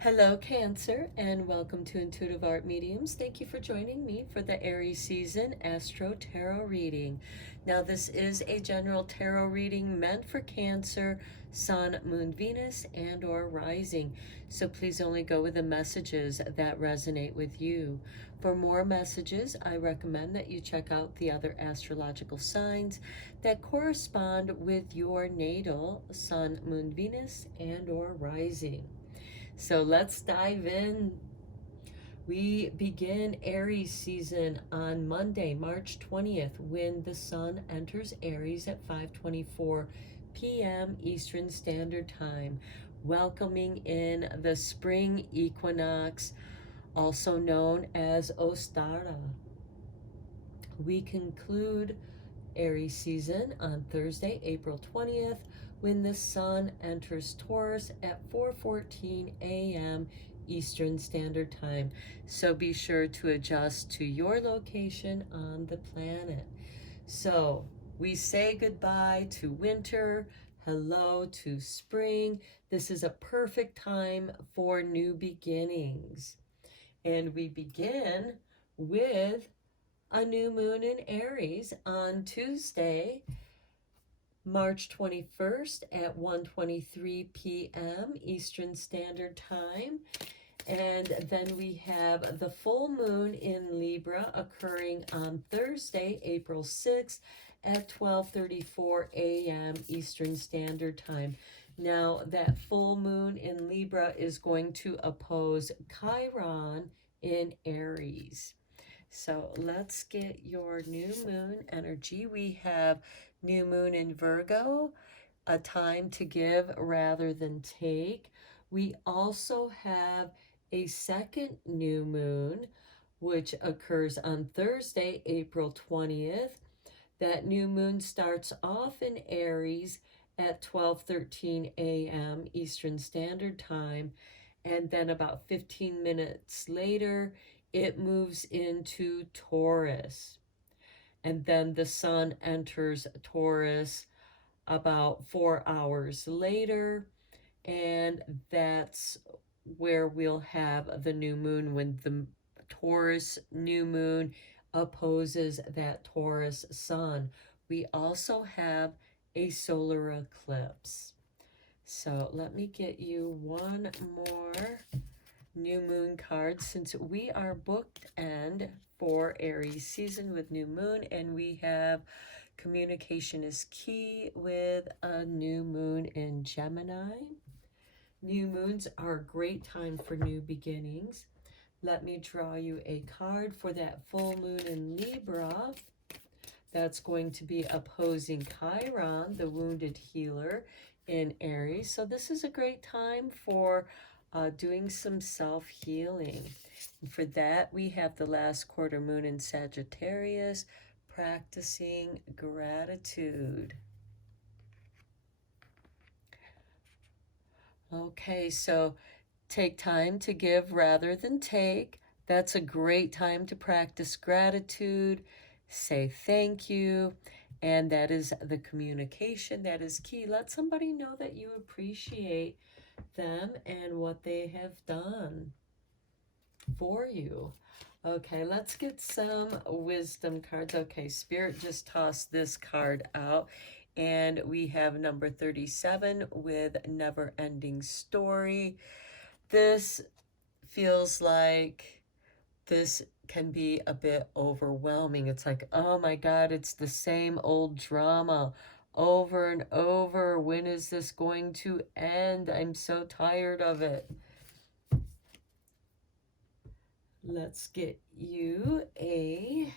Hello, Cancer, and welcome to Intuitive Art Mediums. Thank you for joining me for the Aries season Astro Tarot reading. Now, this is a general tarot reading meant for Cancer, Sun, Moon, Venus, and/or Rising. So please only go with the messages that resonate with you. For more messages, I recommend that you check out the other astrological signs that correspond with your natal Sun, Moon, Venus, and/or Rising. So let's dive in. We begin Aries season on Monday, March 20th, when the sun enters Aries at 5:24 p.m. Eastern Standard Time, welcoming in the spring equinox, also known as Ostara. We conclude Aries season on Thursday, April 20th, when the sun enters Taurus at 4:14 a.m. Eastern Standard Time. So be sure to adjust to your location on the planet. So we say goodbye to winter, hello to spring. This is a perfect time for new beginnings. And we begin with a new moon in Aries on Tuesday, March 21st at 1:23 p.m. Eastern Standard Time. And then we have the full moon in Libra occurring on Thursday, April 6th at 12:34 a.m. Eastern Standard Time. Now, that full moon in Libra is going to oppose Chiron in Aries. So let's get your new moon energy. We have new moon in Virgo, a time to give rather than take. We also have a second new moon, which occurs on Thursday, April 20th. That new moon starts off in Aries at 12:13 a.m. Eastern Standard Time, and then about 15 minutes later, it moves into Taurus. And then the sun enters Taurus about 4 hours later, and that's where we'll have the new moon when the Taurus new moon opposes that Taurus sun. We also have a solar eclipse. So let me get you one more new moon card since we are booked end for Aries season with new moon, and we have communication is key with a new moon in Gemini. New moons are a great time for new beginnings. Let me draw you a card for that full moon in Libra. That's going to be opposing Chiron, the wounded healer, in Aries. So this is a great time for doing some self-healing. For that, we have the last quarter moon in Sagittarius, practicing gratitude. Okay, so take time to give rather than take. That's a great time to practice gratitude, say thank you, and that is the communication that is key. Let somebody know that you appreciate them and what they have done for you. Okay, let's get some wisdom cards. Okay, Spirit just tossed this card out, and we have number 37 with Never Ending Story. This feels like this can be a bit overwhelming. It's like, oh my God, it's the same old drama over and over. When is this going to end? I'm so tired of it. Let's get you a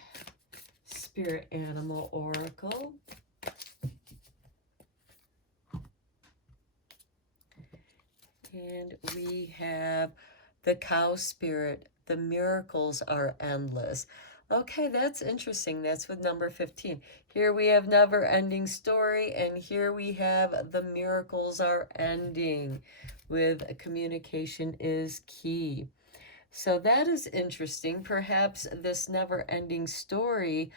spirit animal oracle. And we have the cow spirit. The miracles are endless. Okay, that's interesting. That's with number 15. Here we have never ending story, and here we have the miracles are ending with communication is key. So that is interesting. Perhaps this never ending story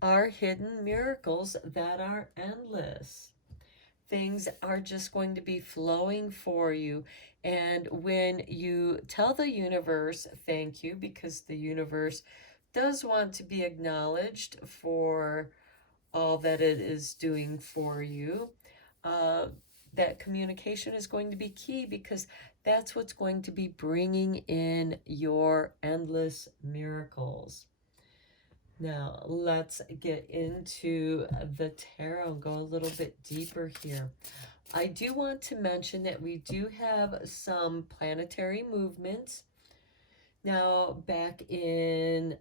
are hidden miracles that are endless. things are just going to be flowing for you. And when you tell the universe thank you, because the universe does want to be acknowledged for all that it is doing for you, uh, that communication is going to be key, because that's what's going to be bringing in your endless miracles. Now, let's get into the tarot, go a little bit deeper here. I do want to mention that we do have some planetary movements. Now, back in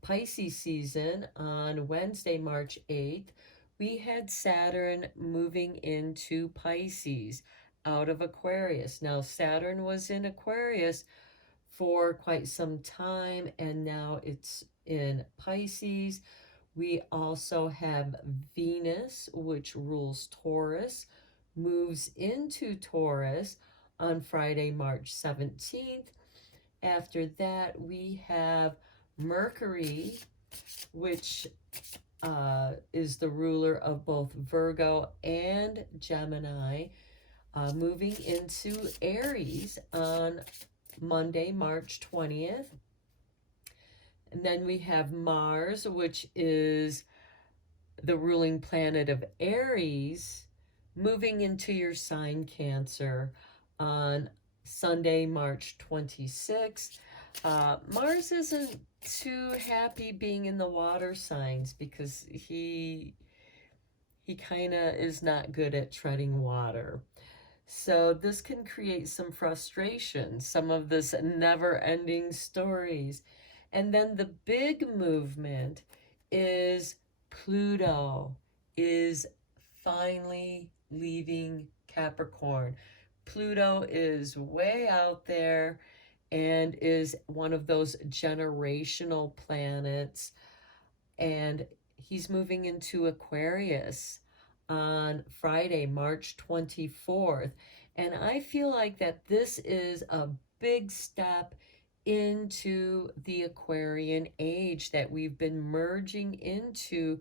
Pisces season on Wednesday, March 8th, we had Saturn moving into Pisces out of Aquarius. Now, Saturn was in Aquarius for quite some time, and now it's in Pisces. We also have Venus, which rules Taurus, moves into Taurus on Friday, March 17th. After that, we have Mercury, which is the ruler of both Virgo and Gemini, moving into Aries on Monday, March 20th. And then we have Mars, which is the ruling planet of Aries, moving into your sign Cancer on Sunday, March 26th. Mars isn't too happy being in the water signs, because he kind of is not good at treading water. So this can create some frustration, some of this never-ending stories. And then the big movement is Pluto is finally leaving Capricorn. Pluto is way out there and is one of those generational planets, and he's moving into Aquarius on Friday, March 24th. And I feel like that this is a big step into the Aquarian age that we've been merging into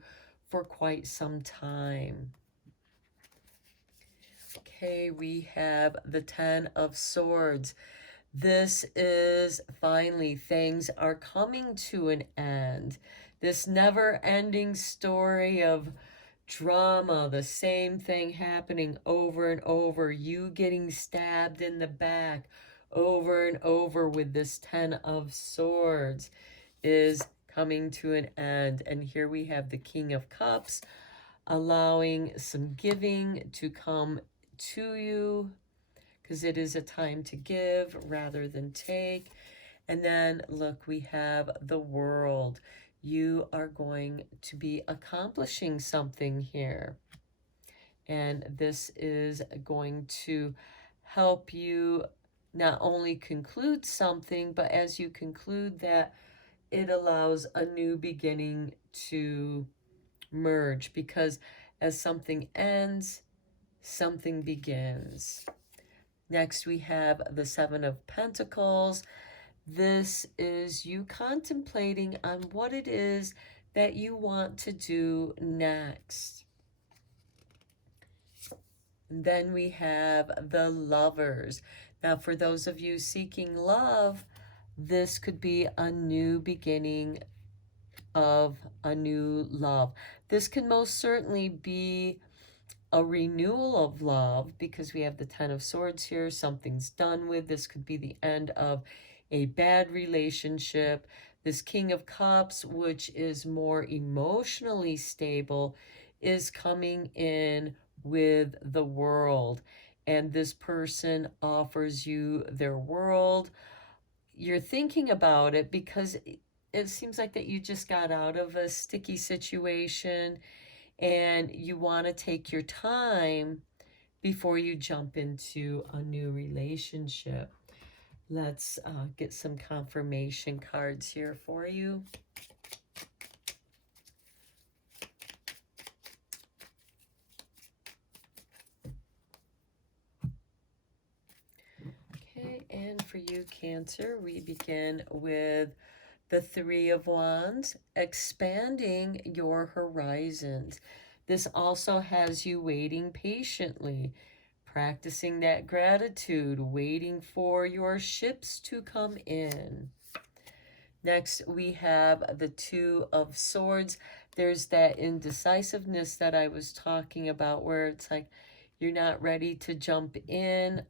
for quite some time. Okay, we have the Ten of Swords. This is finally, things are coming to an end. This never-ending story of drama, the same thing happening over and over, you getting stabbed in the back over and over with this Ten of Swords, is coming to an end. And here we have the King of Cups, allowing some giving to come to you, because it is a time to give rather than take. And then look, we have the World. You are going to be accomplishing something here. And this is going to help you not only conclude something, but as you conclude that, it allows a new beginning to merge, because as something ends, something begins. Next, we have the Seven of Pentacles. This is you contemplating on what it is that you want to do next. And then we have the Lovers. Now, for those of you seeking love, this could be a new beginning of a new love. This can most certainly be a renewal of love, because we have the Ten of Swords here. Something's done with. This could be the end of a bad relationship. This King of Cups, which is more emotionally stable, is coming in with the World. And this person offers you their world. You're thinking about it because it seems like that you just got out of a sticky situation, and you want to take your time before you jump into a new relationship. Let's get some confirmation cards here for you. Okay, and for you, Cancer, we begin with the Three of Wands, expanding your horizons. This also has you waiting patiently, practicing that gratitude, waiting for your ships to come in. Next, we have the Two of Swords. There's that indecisiveness that I was talking about, where it's like you're not ready to jump in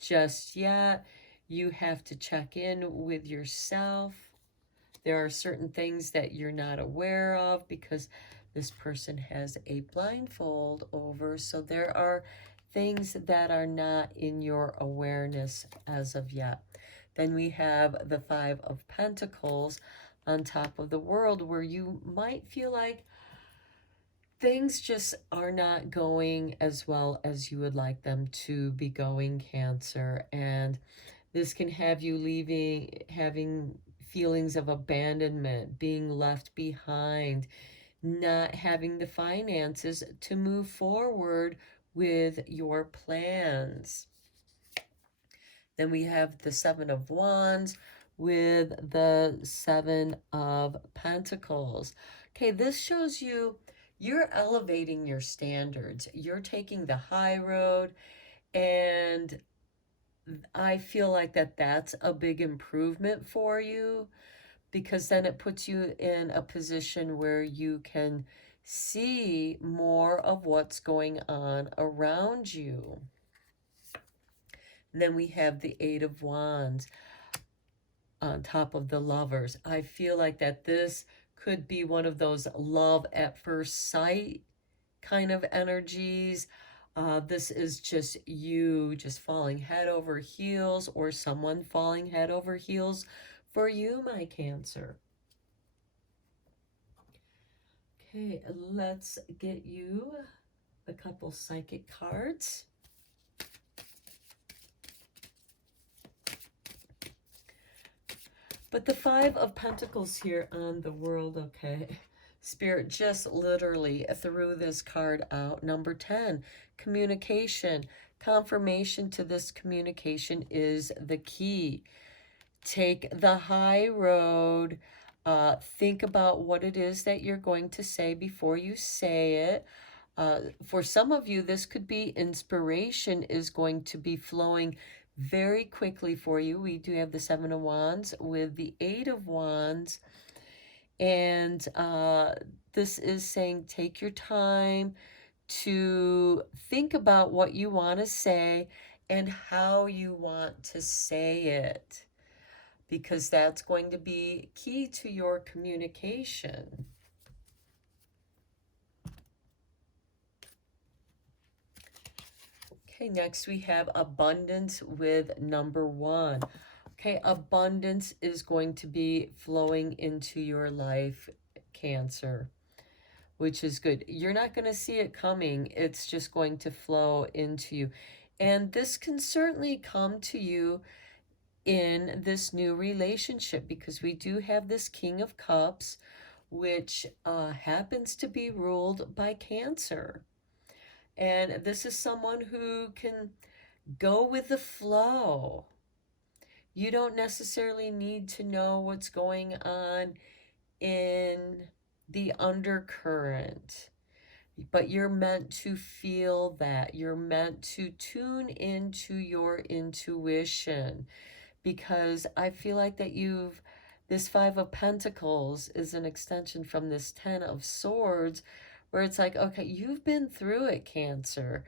just yet. You have to check in with yourself. There are certain things that you're not aware of because this person has a blindfold over. So there are things that are not in your awareness as of yet. Then we have the Five of Pentacles on top of the World, where you might feel like things just are not going as well as you would like them to be going, Cancer. And this can have you having feelings of abandonment, being left behind, not having the finances to move forward with your plans. Then we have the Seven of Wands with the Seven of Pentacles. Okay, this shows you're elevating your standards. You're taking the high road, and I feel like that's a big improvement for you, because then it puts you in a position where you can see more of what's going on around you. And then we have the Eight of Wands on top of the Lovers. I feel like that this could be one of those love at first sight kind of energies. This is just you just falling head over heels, or someone falling head over heels for you, my Cancer. Okay, let's get you a couple psychic cards. But the Five of Pentacles here on the World, okay. Spirit just literally threw this card out. Number 10, communication. Confirmation to this communication is the key. Take the high road. Think about what it is that you're going to say before you say it. For some of you, this could be inspiration is going to be flowing very quickly for you. We do have the Seven of Wands with the Eight of Wands. And this is saying take your time to think about what you want to say and how you want to say it, because that's going to be key to your communication. Okay, next we have abundance with number 1. Okay, abundance is going to be flowing into your life, Cancer, which is good. You're not going to see it coming. It's just going to flow into you. And this can certainly come to you in this new relationship, because we do have this King of Cups, which happens to be ruled by Cancer. And this is someone who can go with the flow. You don't necessarily need to know what's going on in the undercurrent, but you're meant to feel that. You're meant to tune into your intuition, because I feel like that this Five of Pentacles is an extension from this Ten of Swords, where it's like, okay, you've been through it, Cancer,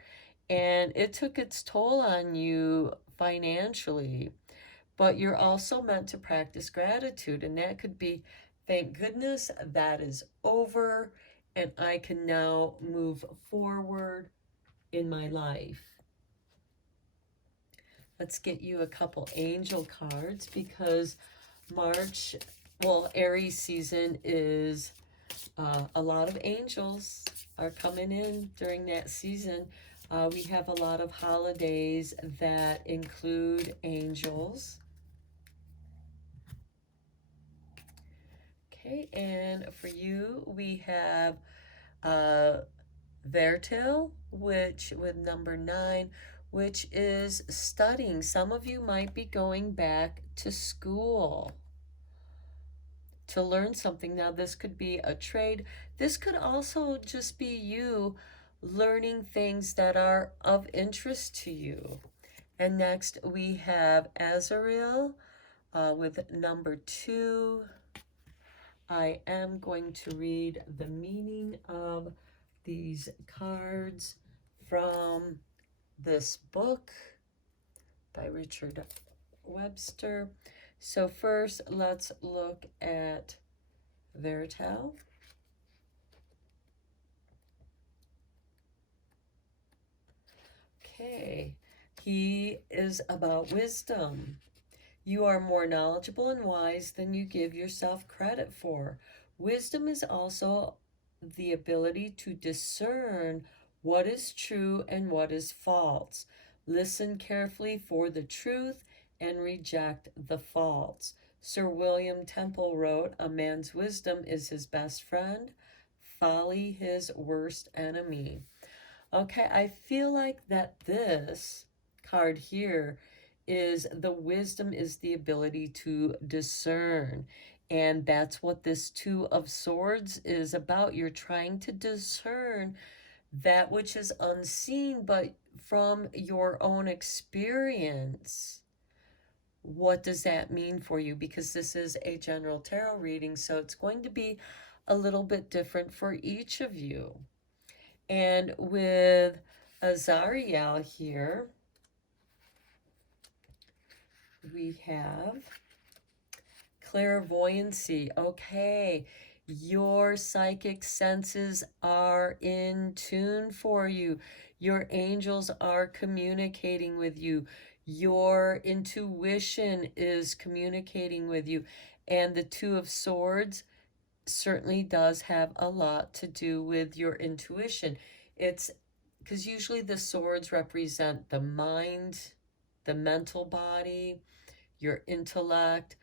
and it took its toll on you financially, but you're also meant to practice gratitude, and that could be, thank goodness that is over, and I can now move forward in my life. Let's get you a couple angel cards, because March, well, Aries season is a lot of angels are coming in during that season. We have a lot of holidays that include angels. Okay, and for you, we have Vertil, which with number 9, which is studying. Some of you might be going back to school. to learn something. Now, this could be a trade. This could also just be you learning things that are of interest to you. And next we have Azrael with number 2. I am going to read the meaning of these cards from this book by Richard Webster. So first, let's look at Verital. Okay, he is about wisdom. You are more knowledgeable and wise than you give yourself credit for. Wisdom is also the ability to discern what is true and what is false. Listen carefully for the truth and reject the false. Sir William Temple wrote, "A man's wisdom is his best friend, folly his worst enemy." Okay, I feel like that this card here is the wisdom is the ability to discern. And that's what this Two of Swords is about. You're trying to discern that which is unseen, but from your own experience. What does that mean for you? Because this is a general tarot reading, so it's going to be a little bit different for each of you. And with Azariel here, we have clairvoyancy. Okay, your psychic senses are in tune for you. Your angels are communicating with you. Your intuition is communicating with you. And the Two of Swords certainly does have a lot to do with your intuition. It's because usually the swords represent the mind, the mental body, your intellect,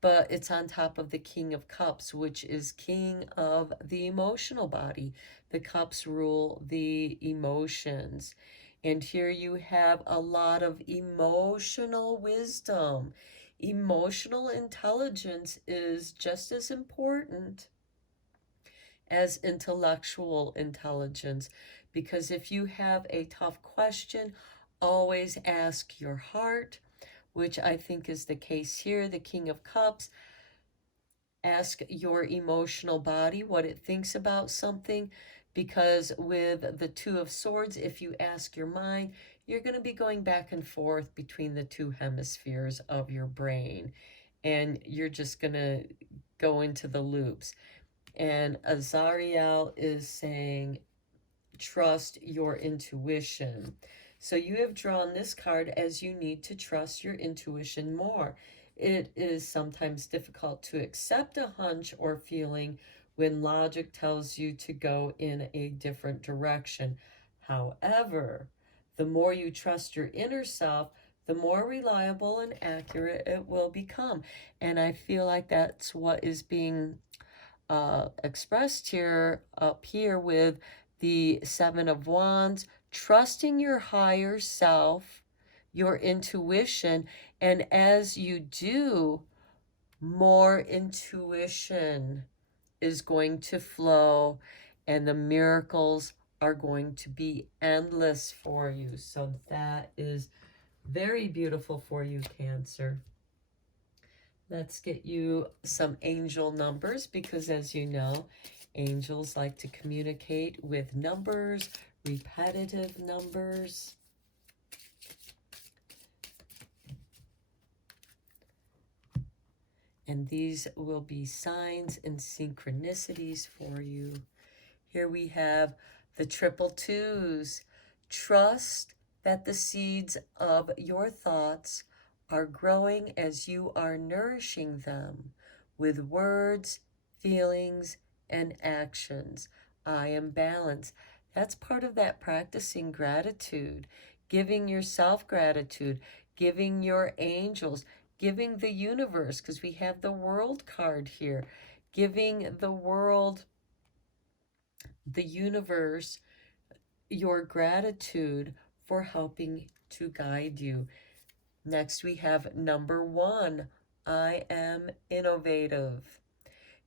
but it's on top of the King of Cups, which is king of the emotional body. The cups rule the emotions. And here you have a lot of emotional wisdom. Emotional intelligence is just as important as intellectual intelligence, because if you have a tough question, always ask your heart, which I think is the case here. The King of Cups, ask your emotional body what it thinks about something, because with the Two of Swords, if you ask your mind, you're going to be going back and forth between the two hemispheres of your brain, and you're just going to go into the loops. And Azariel is saying, trust your intuition. So you have drawn this card as you need to trust your intuition more. It is sometimes difficult to accept a hunch or feeling when logic tells you to go in a different direction. However, the more you trust your inner self, the more reliable and accurate it will become. And I feel like that's what is being expressed here, up here, with the Seven of Wands, trusting your higher self, your intuition. And as you do, more intuition is going to flow, and the miracles are going to be endless for you. So that is very beautiful for you, Cancer. Let's get you some angel numbers, because as you know, angels like to communicate with numbers, repetitive numbers. And these will be signs and synchronicities for you. Here we have the triple twos. Trust that the seeds of your thoughts are growing as you are nourishing them with words, feelings, and actions. I am balanced. That's part of that practicing gratitude, giving yourself gratitude, giving your angels, giving the universe, because we have the World card here, giving the world, the universe, your gratitude for helping to guide you. Next, we have number 1. I am innovative.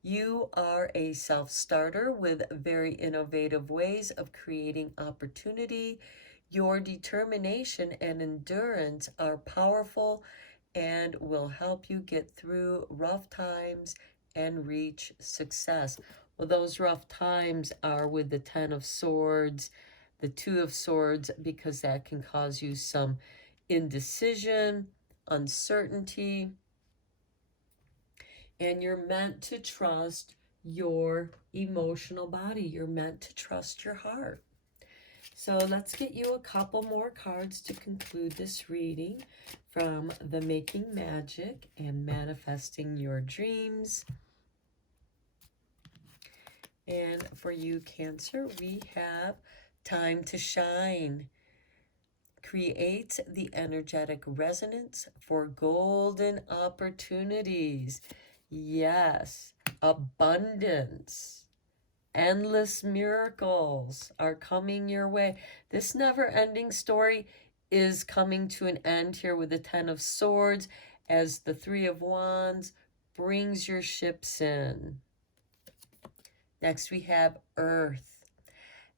You are a self-starter with very innovative ways of creating opportunity. Your determination and endurance are powerful and will help you get through rough times and reach success. Well, those rough times are with the Ten of Swords, the Two of Swords, because that can cause you some indecision, uncertainty, and you're meant to trust your emotional body. You're meant to trust your heart. So let's get you a couple more cards to conclude this reading from the Making Magic and Manifesting Your Dreams. And for you, Cancer, we have Time to Shine. Create the energetic resonance for golden opportunities. Yes, abundance. Endless miracles are coming your way. This never-ending story is coming to an end here with the Ten of Swords as the Three of Wands brings your ships in. Next we have Earth.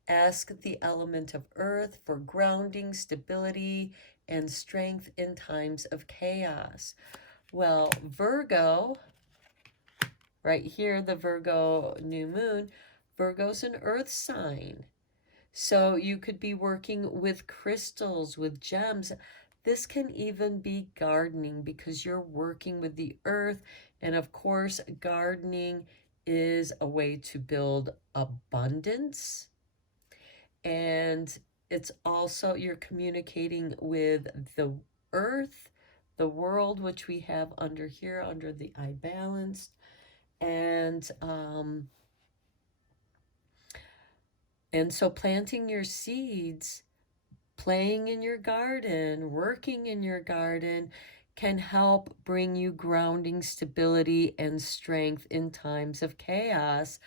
Ask the element of Earth for grounding, stability, and strength in times of chaos. Well, Virgo, right here, the Virgo new moon, Virgo's an earth sign. So you could be working with crystals, with gems. This can even be gardening because you're working with the earth. And of course, gardening is a way to build abundance. And it's also, you're communicating with the earth, the world, which we have under here, under the I balanced. And so planting your seeds, playing in your garden, working in your garden can help bring you grounding, stability, and strength in times of chaos.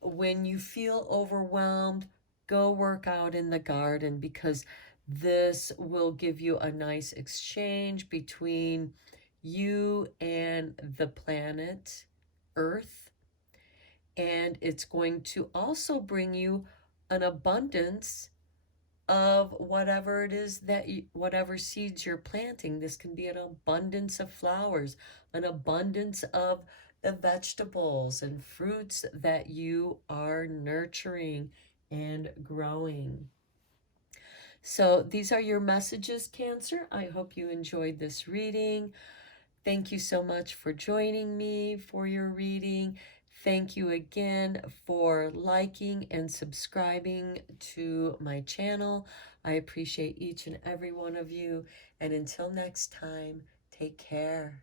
When you feel overwhelmed, go work out in the garden because this will give you a nice exchange between you and the planet Earth. And it's going to also bring you an abundance of whatever it is that you, whatever seeds you're planting. This can be an abundance of flowers, an abundance of the vegetables and fruits that you are nurturing and growing. So these are your messages, Cancer. I hope you enjoyed this reading. Thank you so much for joining me for your reading. Thank you again for liking and subscribing to my channel. I appreciate each and every one of you. And until next time, take care.